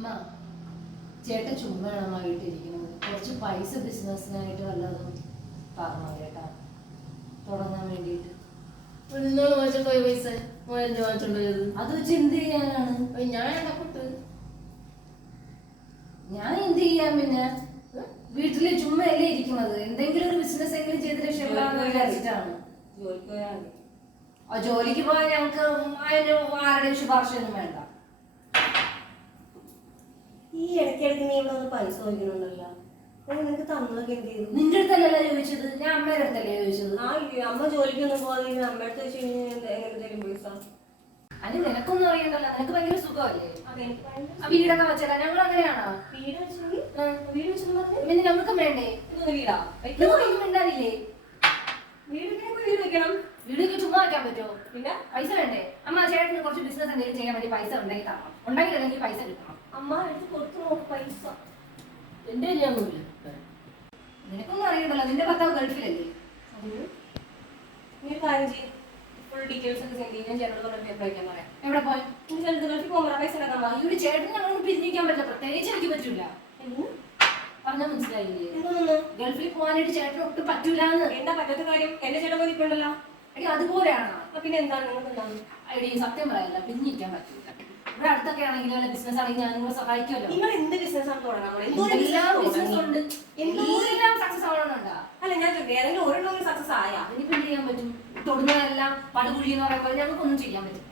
അമ്മ ചേട്ടൻ ചുമ്മാണ് അമ്മ വീട്ടിലിരിക്കുന്നത്? കുറച്ച് പൈസ ബിസിനസ്സിനായിട്ട് വല്ലതും പറഞ്ഞോ ചേട്ടാ? തുടങ്ങാൻ വേണ്ടിയിട്ട്. പോയ പൈസ? മോനെ അത് വെച്ച് എന്ത് ചെയ്യാനാണ്? ഞാൻ ഇടപെട്ട് ഞാൻ എന്ത് ചെയ്യാൻ പിന്നെ? വീട്ടിൽ ചുമ്മാ ഇരിക്കുന്നത്? എന്തെങ്കിലും ഒരു ബിസിനസ് എങ്കിലും ചെയ്ത് രക്ഷപ്പെടാന്ന് വിചാരിച്ചിട്ടാണ്. ജോലിക്ക് പോയാൽ ആ ജോലിക്ക് പോയാൽ ഞങ്ങൾക്ക് അതിന് ആരുടെയും ശുപാർശയൊന്നും വേണ്ട. ഈ ഇടയ്ക്കിടയ്ക്ക് നീ ഇവിടെ വന്ന് പൈസ ഞാൻ നിനക്ക് തന്നതൊക്കെ എന്ത് ചെയ്തു? നിന്റെ അടുത്തല്ലല്ലോ ചോദിച്ചത്? ഞാൻ അമ്മയുടെ അടുത്തല്ലേ ചോദിച്ചത്? ആ അമ്മ ജോലിക്കൊന്നും പോകാതെ അമ്മയുടെ വെച്ച് കഴിഞ്ഞാൽ എങ്ങനെ തരും പൈസ? അതിന് നിനക്കൊന്നും അറിയണ്ടല്ലോ. നിനക്ക് ഭയങ്കര സുഖമല്ലേ? ആ വീടൊക്കെ വെച്ചാൽ ഞങ്ങൾ അങ്ങനെയാണോ? വീട് വെച്ചെങ്കിൽ വീട് വെച്ചെന്ന് പറഞ്ഞു? പിന്നെ ഞങ്ങൾക്കും വേണ്ടേ? വീടാ. നിങ്ങൾക്കൊന്നും മിണ്ടാറില്ലേ വീട് വെക്കണേ വീട് വെക്കണം. വീടൊക്കെ ചുമ്മാ വെക്കാൻ പറ്റുമോ പിന്നെ പൈസ വേണ്ടേ? അമ്മ ചേട്ടന് കുറച്ച് ബിസിനസ് എന്തെങ്കിലും ചെയ്യാൻ വേണ്ടി പൈസ ഉണ്ടെങ്കിൽ തരണം. ഉണ്ടെങ്കിൽ അല്ലെങ്കിൽ പൈസ കിട്ടണം. അമ്മ എടുത്ത് പൈസ. എന്റെ കല്യാണമൊന്നുമില്ല നിനക്കൊന്നും അറിയണ്ടല്ലോ നിന്റെ ഭർത്താവ് ഗൾഫിലല്ലേ? നീ കാര്യം ചെയ്യും. ഫുൾ ഡീറ്റെയിൽസ് ഒക്കെ സെൻഡ് ചെയ്യാൻ ചേട്ടനോട് പറഞ്ഞ പറയാം. എവിടെ പോയി? നീ ചെറുത് ഗൾഫിൽ പോകുമ്പോൾ പൈസ ഉണ്ടാക്കാൻ. ഈ ചേട്ടൻ പിരിഞ്ഞിരിക്കാൻ പറ്റില്ല. പ്രത്യേകിച്ച് എനിക്ക് പറ്റൂല? പറഞ്ഞാൽ മനസ്സിലായില്ലേ? ഗൾഫിൽ പോകാനായിട്ട് ചേട്ടന് ഒട്ടും പറ്റൂലെന്ന്. എന്താ പറ്റാത്ത കാര്യം? എന്റെ ചേട്ടൻ പോയി നിൽക്കണ്ടല്ലോ അതുപോലെയാണോ. പിന്നെ എന്താണ്? നിങ്ങൾക്ക് എന്താണ്? സത്യം പറയല്ല. പിരിഞ്ഞിരിക്കാൻ പറ്റൂല. ഇവിടെ അടുത്തൊക്കെ ആണെങ്കിലും വല്ല ബിസിനസ് ആണെങ്കിൽ ഞാൻ നിങ്ങളെ സഹായിക്കുമല്ലോ? നിങ്ങൾ എന്ത് ബിസിനസ് ആണ് തുടങ്ങാൻ business ബിസിനസ്. ഉണ്ട്. എന്തെല്ലാം സക്സസ് ആവണമെന്നുണ്ടാ? അല്ല ഞാൻ ഏതെങ്കിലും ഒരെണ്ണം സക്സസ് ആയാ? ഇനിയിപ്പോ എന്ത് ചെയ്യാൻ പറ്റും? തൊടുന്നതെല്ലാം പടുകുഴി എന്ന് പറയുമ്പോൾ ഞങ്ങൾക്കൊന്നും ചെയ്യാൻ പറ്റും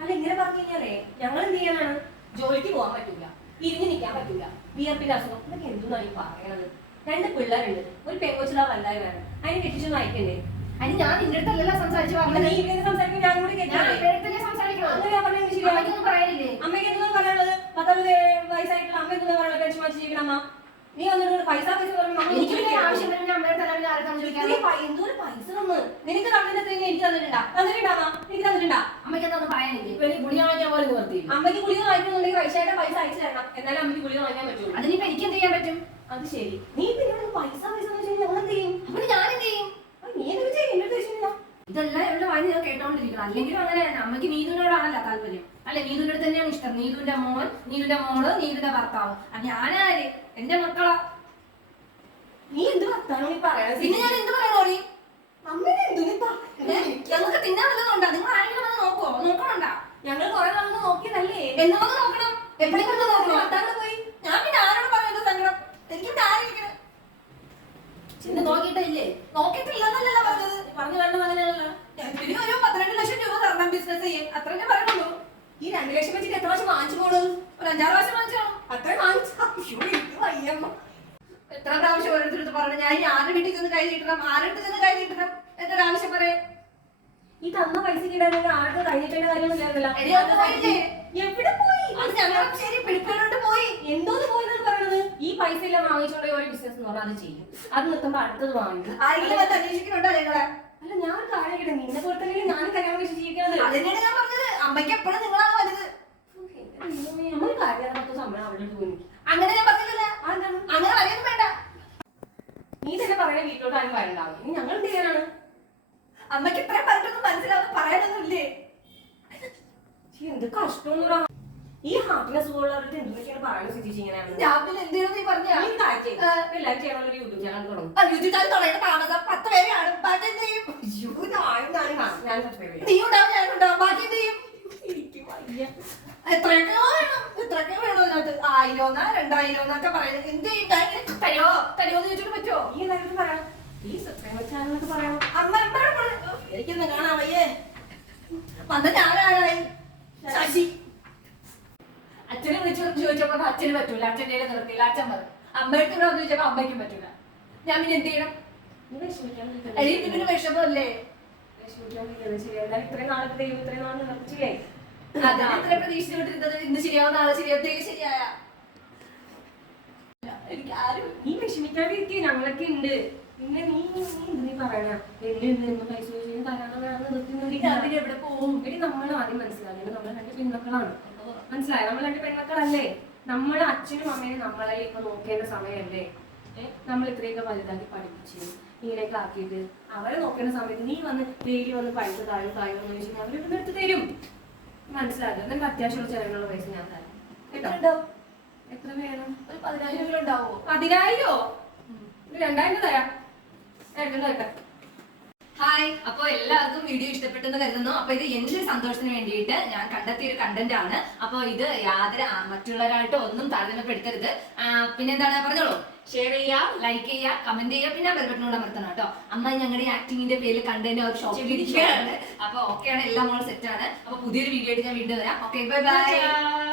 അല്ല ഇങ്ങനെ പറഞ്ഞു കഴിഞ്ഞാലേ ഞങ്ങൾ എന്ത് ചെയ്യാനാണ് ജോലിക്ക് പോകാൻ പറ്റൂല. ഇരിഞ്ഞു നിൽക്കാൻ പറ്റൂല. വിയർപ്പിന്റെ അസുഖം. ഇതൊക്കെ എന്തുന്നാണ് ഈ പറയണത് രണ്ട് പിള്ളേരുണ്ട്. ഒരു പെങ്കോച്ചുള്ള വല്ലാതെ വേണം അതിന് കെട്ടിച്ചൊന്നും അയക്കണ്ടേ? അതിന് ഞാൻ നിന്റെ അടുത്തല്ല സംസാരിച്ച് നീ വന്നിട്ട് പൈസ പൈസ എനിക്ക് പിന്നെ. ആവശ്യം നിനക്ക് തന്നിട്ട് എനിക്ക് തന്നിട്ടുണ്ടാ? തന്നിട്ടുണ്ടാ? എനിക്ക് തന്നിട്ടുണ്ടാ? അമ്മയ്ക്ക് എന്താണെന്ന് പറയാനില്ലേ? ഗുളിക വാങ്ങിക്കാൻ പോലും നിവർത്തിയില്ല. അമ്മയ്ക്ക് ഗുളിക വാങ്ങിക്കുന്നുണ്ടെങ്കിൽ പൈസയുടെ പൈസ അയച്ചു തരണം. എന്നാലും അമ്മയ്ക്ക് ഗുളിക വാങ്ങിക്കാൻ പറ്റുള്ളൂ. അതിനിപ്പോ എനിക്ക് എന്ത് ചെയ്യാൻ പറ്റും? അത് ശരി. നീ പിന്നെ പൈസ പൈസ എന്ന് വെച്ചാൽ ഞങ്ങൾ എന്ത് ചെയ്യും അപ്പൊ ഞാൻ എന്ത് ചെയ്യും അത് നീ എന്ത് ചെയ്യും എന്റെ ഉദ്ദേശിച്ചില്ല ഇതെല്ലാം ഇവിടെ വാങ്ങി ഞാൻ കേട്ടോണ്ടിരിക്കണം. അല്ലെങ്കിലും അങ്ങനെ തന്നെ അമ്മയ്ക്ക് നീതുവിനോടാണല്ലോ താല്പര്യം. അല്ലെ? നീതുവിനോട് തന്നെയാണ് ഇഷ്ടം. നീതുവിന്റെ മോൻ നീതുവിന്റെ മോൾ നീതുവിന്റെ ഭർത്താവ്. ഞാനാര് എന്റെ മക്കളാ. നീ എന്ത് ഭർത്താവ് നീ പറയാ? പിന്നെ ഞാൻ എന്ത് പറയണോളി അമ്മേനെ എന്തു നീ? ഞങ്ങൾക്ക് തിന്നാൻ വല്ലതുണ്ടോ നിങ്ങൾ ആരെങ്കിലും വന്ന് നോക്കുവോ? നോക്കണുണ്ടാ? ഞങ്ങൾ കുറെ നാൾ നോക്കിയതല്ലേ? എന്നാ നോക്കണം. എപ്പോഴും നോക്കണം പോയി ഞാൻ പിന്നെ ആരോട് പറയുന്നത് സങ്കടം എനിക്ക് പിന്നെ ആരിക്കണം ചിന്ന നോക്കിയിട്ടില്ലേ? നോക്കിയിട്ടില്ലെന്നല്ലല്ലോ പറഞ്ഞത്. പറഞ്ഞു കണ്ടത് അങ്ങനെയല്ല ഇതിന് ഒരു പന്ത്രണ്ട് ലക്ഷം രൂപ തരണം ബിസിനസ് ചെയ്യാൻ അത്രേ പറയുള്ളൂ. ഈ രണ്ട് ലക്ഷം വെച്ചിട്ട് എത്ര പ്രാവശ്യം വാങ്ങിച്ചു പോണത് ഒരു അഞ്ചാറ് പ്രാവശ്യം വാങ്ങിച്ചോ? അത്ര വാങ്ങിച്ചു? അയ്യോ, എനിക്ക് എത്ര പ്രാവശ്യം ഓരോരുത്തരടുത്ത് പറഞ്ഞു ഞാൻ ആരുടെ വീട്ടിൽ ചെന്ന് കൈ നീട്ടണം? ആരുടെ ചെന്ന് കൈ നീട്ടണം? എന്നൊരു ആവശ്യം പറയേ ഈ തന്ന പൈസ കിട്ടാൻ ആർക്കും കഴിഞ്ഞിട്ടേണ്ട കാര്യമൊന്നുമില്ലായിരുന്നല്ലോ എടി, അത് പോയില്ലേ? എവിടെ പോയി? അത് ശരി പിടിപ്പിലോട്ട് പോയി എന്തോന്ന് പോയെന്നാണ് പറയണത് ഈ പൈസ എല്ലാം വാങ്ങിച്ചോണ്ട് ഒരു ബിസിനസ് എന്ന് പറഞ്ഞാൽ അത് ചെയ്യും. അത് നിർത്തുമ്പോ അടുത്തത് വാങ്ങിക്കും. ആരെങ്കിലും വന്ന് അന്വേഷിക്കുന്നുണ്ടോ നിങ്ങളെ? അല്ല ഞാൻ കാണിക്കട്ടെ നിന്നെ പോലെ തന്നെ ഞാൻ കല്യാണം കഴിച്ച് ജീവിക്കുന്നത്. അതിനാണ് ഞാൻ പറഞ്ഞത്. അമ്മയ്ക്ക് എപ്പോഴും നിങ്ങളാണ് വലുത്. നമ്മൾ കാര്യം സമയം അവിടെ തോന്നി അങ്ങനെ ഞാൻ പറഞ്ഞില്ല അങ്ങനെ അറിയാൻ വേണ്ട. നീ തന്നെ പറയണ വീട്ടിലോട്ട് ആരും വരണ്ടാവും ഇനി ഞങ്ങൾ എന്ത് ചെയ്യാനാണ്? അമ്മയ്ക്ക് ഇത്രയും പറഞ്ഞിട്ടൊന്നും മനസ്സിലാവുന്ന പറയാനൊന്നും ഇല്ലേ എന്ത് കഷ്ടം ഈ ഹാപ്പിനെസ് ഉള്ളവർക്ക് എന്തൊക്കെയാണ് പറയുന്നത് ഇങ്ങനെയാണ് ഞാൻ പിന്നെ എന്ത് ചെയ്യണം നീ പറഞ്ഞ? നീ ഒരു കാര്യം ചെയ്യ്. എല്ലാവരും ഒരു യൂട്യൂബ് ചാനൽ തുടങ്ങും. യൂട്യൂബ് ചാനൽ തുടങ്ങിയിട്ട് താമസം പത്ത് പേരെ കാണും. ബാക്കി എന്ത് ചെയ്യും? അയ്യോ, ഞാനും. ഞാൻ സബ്സ്ക്രൈബ് ചെയ്യാം നീ ഉണ്ടാവും ഞാൻ ഉണ്ടാവും. ബാക്കി എന്ത് ചെയ്യും? എനിക്ക് വയ്യ. എത്രയൊക്കെ വേണം? എത്രയൊക്കെ വേണം അതിനകത്ത് ആയിരോന്നാ രണ്ടായിരം എന്നൊക്കെ പറയുന്നത്. എന്ത് ചെയ്യും? എന്ന് ചോദിച്ചിട്ട് പറ്റുമോ ഈ ഈ ചാനൽ എന്നൊക്കെ പറയാം അമ്മ എപ്പോഴും എനിക്കൊന്ന് വയ്യേ. വന്ന ഞാനായി ശശി. വിളിച്ചു ചോദിച്ചപ്പോ അച്ഛന് പറ്റൂല. അച്ഛന്റെ നിർത്തിയില്ല. അച്ഛൻ പറഞ്ഞു അമ്മയ്ക്ക് ഇവിടെ വന്ന് ചോദിച്ചപ്പോ അമ്മയ്ക്കും പറ്റൂല. ഞാൻ പിന്നെ എന്ത് ചെയ്യണം? എനിക്ക് പിന്നെ വിഷമല്ലേ ഇത്ര പ്രതീക്ഷിച്ചു വിട്ടിരുന്നത് ഇന്ന് ശരിയാവും നാളെ ശരിയാവത്തേക്ക് ശരിയായ. എനിക്ക് ആരും നീ ഞങ്ങളൊക്കെ ഉണ്ട്. പിന്നെ നീ നീ പറയണ? എന്നെ പൈസ തരാണ് നിർത്തി അതിന് എവിടെ പോകും എടി നമ്മൾ ആദ്യം മനസ്സിലാക്കുന്നത് നമ്മൾ രണ്ട് പെൺമക്കളാണ്. മനസ്സിലായോ? നമ്മൾ രണ്ട് പെൺമക്കളല്ലേ? നമ്മളെ അച്ഛനും അമ്മയും നമ്മളെ ഇപ്പൊ നോക്കേണ്ട സമയമല്ലേ? നമ്മൾ ഇത്രയൊക്കെ വലുതാക്കി പഠിപ്പിച്ചു. ഇങ്ങനെയൊക്കെ ആക്കിയിട്ട് അവരെ നോക്കേണ്ട സമയത്ത് നീ വന്ന് ഡെയിലി വന്ന് പൈസ താഴെ താഴെ എന്ന് ചോദിച്ചാൽ അവരൊക്കെ ഇവിടുന്ന് എടുത്ത് തരും. മനസ്സിലാക്കുക എന്നിട്ട് അത്യാവശ്യമുള്ള ചെലവിനുള്ള പൈസ ഞാൻ തരാം. കേട്ടോ എത്ര വേണം ഒരു പതിനായിരം രൂപ ഉണ്ടാവോ പതിനായിരോ? രണ്ടായിരം തരാം. രണ്ടെണ്ണം ഹായ്. അപ്പൊ വീഡിയോ ഇഷ്ടപ്പെട്ടെന്ന് കരുതുന്നു. അപ്പൊ ഇത് എന്റെ സന്തോഷത്തിന് വേണ്ടിയിട്ട് ഞാൻ കണ്ടെത്തിയ ഒരു കണ്ടന്റ് ആണ്. അപ്പൊ ഇത് യാതൊരു മറ്റുള്ളവരായിട്ട് ഒന്നും താരതമ്യപ്പെടുത്തരുത്. പിന്നെ എന്താണ്? പറഞ്ഞോളൂ. ഷെയർ ചെയ്യുക ലൈക്ക് ചെയ്യുക കമന്റ് ചെയ്യുക പിന്നെ ബെൽബട്ടനോട് അമർത്തണം കേട്ടോ. അമ്മ ഞങ്ങളുടെ ആക്ടിങ്ങിന്റെ പേരിൽ കണ്ടന്റ് ഷോപ്പ് ഇരിക്കുകയാണ്. അപ്പോൾ ഓക്കെയാണ് എല്ലാം മോൾ സെറ്റ് ആണ്. അപ്പോൾ പുതിയൊരു വീഡിയോ ആയിട്ട് ഞാൻ വീണ്ടും വരാം. Okay bye bye